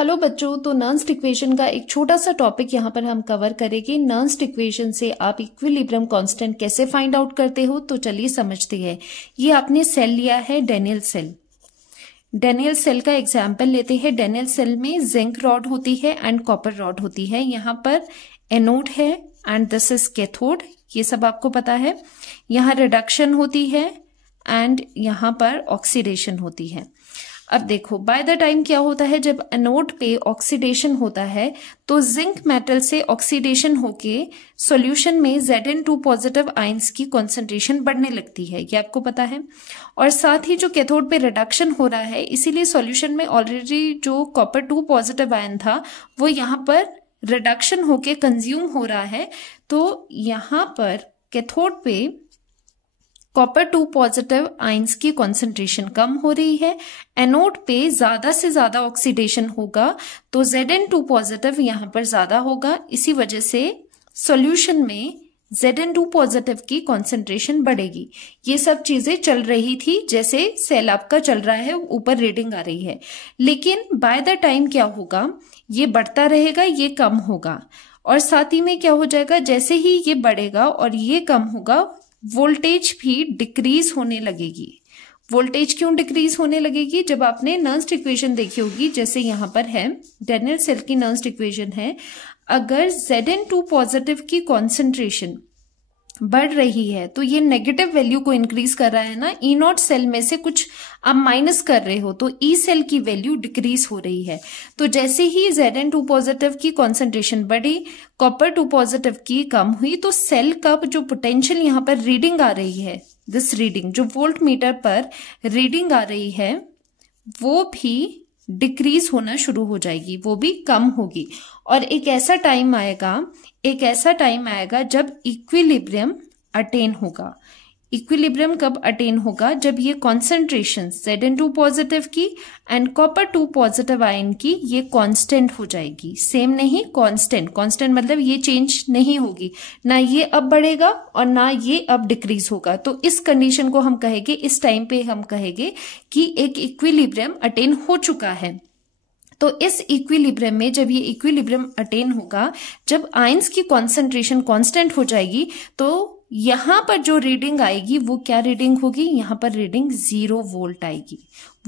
Hello बच्चों, तो नर्न्स्ट equation का एक छोटा सा टॉपिक यहाँ पर हम कवर करेंगे। नर्न्स्ट इक्वेशन से आप इक्विलिब्रियम कांस्टेंट कैसे फाइंड आउट करते हो, तो चलिए समझते हैं। ये आपने सेल लिया है डेनियल सेल। डेनियल सेल का एग्जाम्पल लेते हैं। डेनियल सेल में जिंक रॉड होती है एंड कॉपर रॉड होती है। यहाँ पर एनोड है एंड दिस इज कैथोड, ये सब आपको पता है। यहाँ रिडक्शन होती है एंड यहाँ पर ऑक्सीडेशन होती है। अब देखो, बाय द टाइम क्या होता है, जब एनोड पे ऑक्सीडेशन होता है तो जिंक मेटल से ऑक्सीडेशन होके सॉल्यूशन में Zn2 पॉजिटिव आयंस की कॉन्सेंट्रेशन बढ़ने लगती है, ये आपको पता है। और साथ ही जो कैथोड पे रिडक्शन हो रहा है, इसीलिए सॉल्यूशन में ऑलरेडी जो कॉपर 2 पॉजिटिव आयन था वो यहाँ पर रिडक्शन होके कंज्यूम हो रहा है। तो यहाँ पर कैथोड पे कॉपर 2 पॉजिटिव आयंस की कॉन्सेंट्रेशन कम हो रही है। एनोड पे ज्यादा से ज्यादा ऑक्सीडेशन होगा तो Zn2 पॉजिटिव यहाँ पर ज्यादा होगा। इसी वजह से सॉल्यूशन में Zn2 पॉजिटिव की कॉन्सेंट्रेशन बढ़ेगी। ये सब चीजें चल रही थी जैसे सेल आपका चल रहा है, ऊपर रीडिंग आ रही है। लेकिन बाय द टाइम क्या होगा, ये बढ़ता रहेगा, ये कम होगा। और साथ ही में क्या हो जाएगा, जैसे ही ये बढ़ेगा और ये कम होगा, वोल्टेज भी डिक्रीज होने लगेगी। वोल्टेज क्यों डिक्रीज होने लगेगी? जब आपने नर्न्स्ट इक्वेशन देखी होगी, जैसे यहां पर है डेनियल सेल की नर्न्स्ट इक्वेशन है, अगर Zn2 पॉजिटिव की कॉन्सेंट्रेशन बढ़ रही है तो ये नेगेटिव वैल्यू को इंक्रीज कर रहा है ना। ई नॉट सेल में से कुछ आप माइनस कर रहे हो तो ई सेल की वैल्यू डिक्रीज हो रही है। तो जैसे ही Zn2 पॉजिटिव की कॉन्सेंट्रेशन बढ़ी, कॉपर 2 पॉजिटिव की कम हुई, तो सेल का जो पोटेंशियल यहाँ पर रीडिंग आ रही है, दिस रीडिंग जो वोल्ट मीटर पर रीडिंग आ रही है, वो भी डिक्रीज होना शुरू हो जाएगी, वो भी कम होगी। और एक ऐसा टाइम आएगा जब इक्विलिब्रियम अटेन होगा। इक्विलिब्रियम कब अटेन होगा? जब ये कॉन्सेंट्रेशन Zn2 पॉजिटिव की एंड कॉपर 2 पॉजिटिव आयन की ये कांस्टेंट हो जाएगी। सेम नहीं, कांस्टेंट। कांस्टेंट मतलब ये चेंज नहीं होगी, ना ये अब बढ़ेगा और ना ये अब डिक्रीज होगा। तो इस कंडीशन को हम कहेंगे, इस टाइम पे हम कहेंगे कि एक इक्विलिब्रियम अटेन हो चुका है। तो इस इक्विलिब्रियम में जब ये इक्विलिब्रियम अटेन होगा, जब आयंस की कॉन्सेंट्रेशन कांस्टेंट हो जाएगी, तो यहां पर जो रीडिंग आएगी वो क्या रीडिंग होगी? यहां पर रीडिंग 0 वोल्ट आएगी।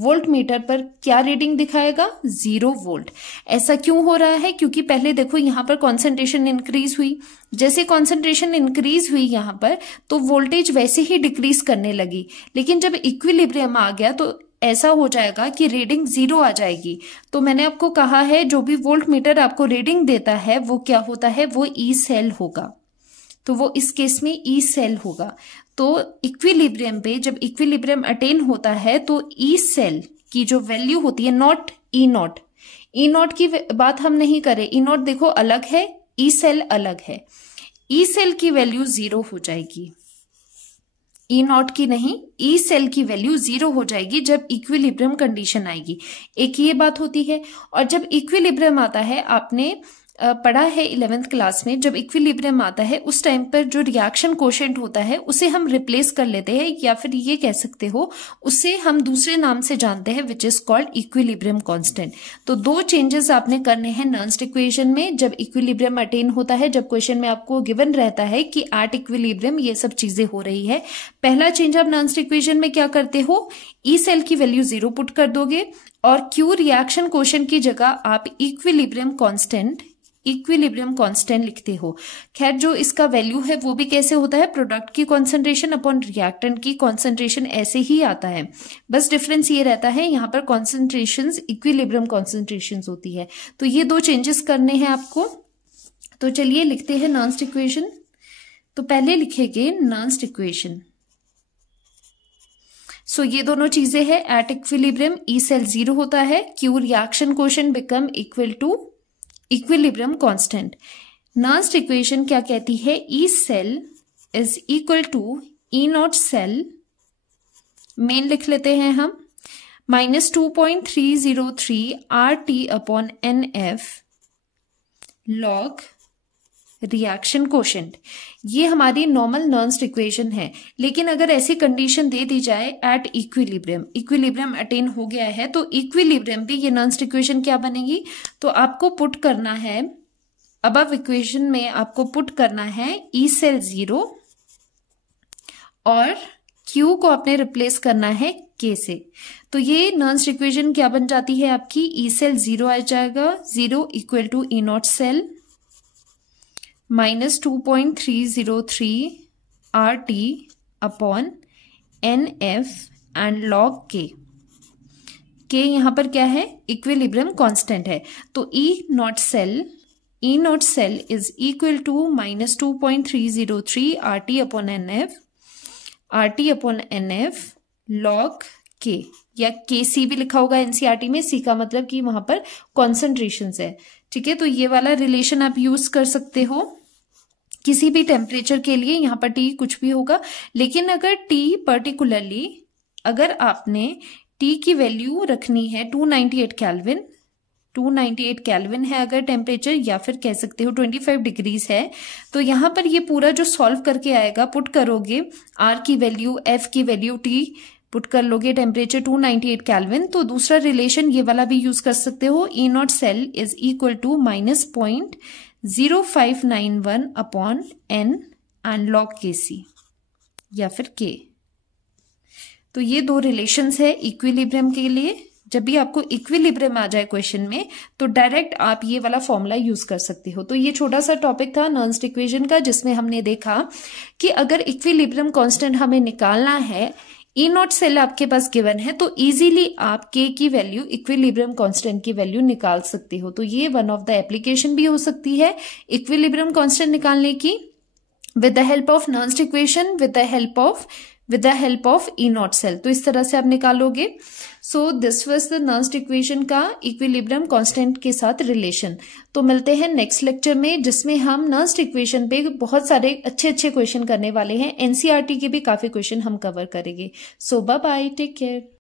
वोल्ट मीटर पर क्या रीडिंग दिखाएगा? 0 वोल्ट। ऐसा क्यों हो रहा है? क्योंकि पहले देखो यहां पर कॉन्सेंट्रेशन इंक्रीज हुई, जैसे कॉन्सेंट्रेशन इंक्रीज हुई यहां पर, तो वोल्टेज वैसे ही डिक्रीज करने लगी। लेकिन जब इक्विलिब्रियम आ गया तो ऐसा हो जाएगा कि रीडिंग 0 आ जाएगी। तो मैंने आपको कहा है, जो भी वोल्ट मीटर आपको रीडिंग देता है वो क्या होता है? वो ई सेल होगा। तो वो इस केस में ई सेल होगा। तो इक्विलिब्रियम पे जब इक्विलिब्रियम अटेन होता है तो ई सेल की जो वैल्यू होती है, not E not, E not की बात हम नहीं करें। ई नॉट देखो अलग है, ई सेल अलग है। ई सेल की वैल्यू 0 हो जाएगी, ई नॉट की नहीं, ई सेल की वैल्यू 0 हो जाएगी जब इक्विलिब्रियम कंडीशन आएगी। एक ये बात होती है। और जब इक्विलिब्रियम आता है, आपने पढ़ा है 11th क्लास में, जब इक्विलिब्रियम आता है उस टाइम पर जो रिएक्शन कोशेंट होता है उसे हम रिप्लेस कर लेते हैं, या फिर ये कह सकते हो उसे हम दूसरे नाम से जानते हैं, which is called equilibrium constant. तो 2 चेंजेस आपने करने हैं नर्न्स्ट इक्वेशन में जब इक्विलिब्रियम अटेन होता है। जब क्वेश्चन में आपको गिवन रहता है कि एट इक्विलिब्रियम ये सब चीजें हो रही है, पहला चेंज आप नर्न्स्ट इक्वेशन में क्या करते हो? ई सेल की वैल्यू 0 पुट कर दोगे और क्यू रिएक्शन कोशेंट की जगह आप इक्विलिब्रियम कांस्टेंट लिखते हो। खैर, जो इसका वैल्यू है वो भी कैसे होता है? प्रोडक्ट की कॉन्सेंट्रेशन अपॉन रिएक्टेंट की कॉन्सेंट्रेशन, ऐसे ही आता है। बस डिफरेंस ये रहता है, यहाँ पर कॉन्सेंट्रेशन इक्विलिब्रियम कॉन्सेंट्रेशन होती है। तो ये 2 चेंजेस करने हैं आपको। तो चलिए लिखते हैं नर्न्स्ट इक्वेशन। तो पहले लिखेंगे नर्न्स्ट इक्वेशन। सो ये दोनों चीजें हैं। एट इक्विलिब्रियम ई सेल 0 होता है, Q reaction quotient become equal to equilibrium constant. Nernst equation क्या कहती है? E cell is equal to E not cell, मेन लिख लेते हैं हम, -2.303 RT upon NF log reaction quotient, ये हमारी नॉर्मल नर्न्स्ट इक्वेशन है। लेकिन अगर ऐसी कंडीशन दे दी जाए एट इक्विलिब्रियम, इक्विलिब्रियम अटेन हो गया है, तो इक्विलिब्रियम भी ये नर्न्स्ट इक्वेशन क्या बनेगी, तो आपको पुट करना है अबव इक्वेशन में, आपको पुट करना है ई सेल 0 और Q को आपने रिप्लेस करना है K से। तो ये नर्न्स्ट इक्वेशन क्या बन जाती है आपकी, ई सेल 0 आ जाएगा, 0 equal to E not cell minus 2.303 RT upon NF and log K। K यहां पर क्या है, इक्विलिब्रियम कांस्टेंट है, तो E not cell is equal to minus 2.303 RT upon NF log K, या KC भी लिखा होगा एनसीईआरटी में, C का मतलब कि वहां पर कॉन्सेंट्रेशन है। ठीक है, तो ये वाला रिलेशन आप यूज कर सकते हो किसी भी टेम्परेचर के लिए, यहाँ पर T कुछ भी होगा। लेकिन अगर T पर्टिकुलरली, अगर आपने T की वैल्यू रखनी है 298 केल्विन, 298 केल्विन है अगर टेम्परेचर, या फिर कह सकते हो 25 डिग्रीज है, तो यहां पर ये पूरा जो सॉल्व करके आएगा, पुट करोगे R की वैल्यू, F की वैल्यू, T पुट कर लोगे, टेम्परेचर 298 केल्विन, तो दूसरा रिलेशन ये वाला भी यूज कर सकते हो, E not cell is equal to minus 0.0591 upon N and log KC या फिर K। तो ये दो रिलेशंस है इक्विलिब्रियम के लिए। जब भी आपको इक्विलिब्रियम आ जाए क्वेश्चन में, तो डायरेक्ट आप ये वाला फॉर्मूला यूज कर सकते हो। तो ये छोटा सा टॉपिक था नर्न्स्ट इक्वेशन का, जिसमें हमने देखा कि अगर इक्विलिब्रियम कांस्टेंट हमें निकालना है, ई नॉट सेल आपके पास गिवन है, तो इजीली आप K की वैल्यू, इक्विलिब्रियम कांस्टेंट की वैल्यू निकाल सकते हो। तो ये वन ऑफ द एप्लीकेशन भी हो सकती है इक्विलिब्रियम कांस्टेंट निकालने की, with the help of Nernst equation, with the help of E not cell. तो इस तरह से आप निकालोगे। So this was the Nernst equation का इक्विलिब्रियम कांस्टेंट के साथ रिलेशन। तो मिलते हैं नेक्स्ट लेक्चर में, जिसमें हम नर्न्स्ट इक्वेशन पे बहुत सारे अच्छे क्वेश्चन करने वाले हैं। एनसीईआरटी के भी काफी क्वेश्चन हम कवर करेंगे। सो बाय बाय, टेक केयर।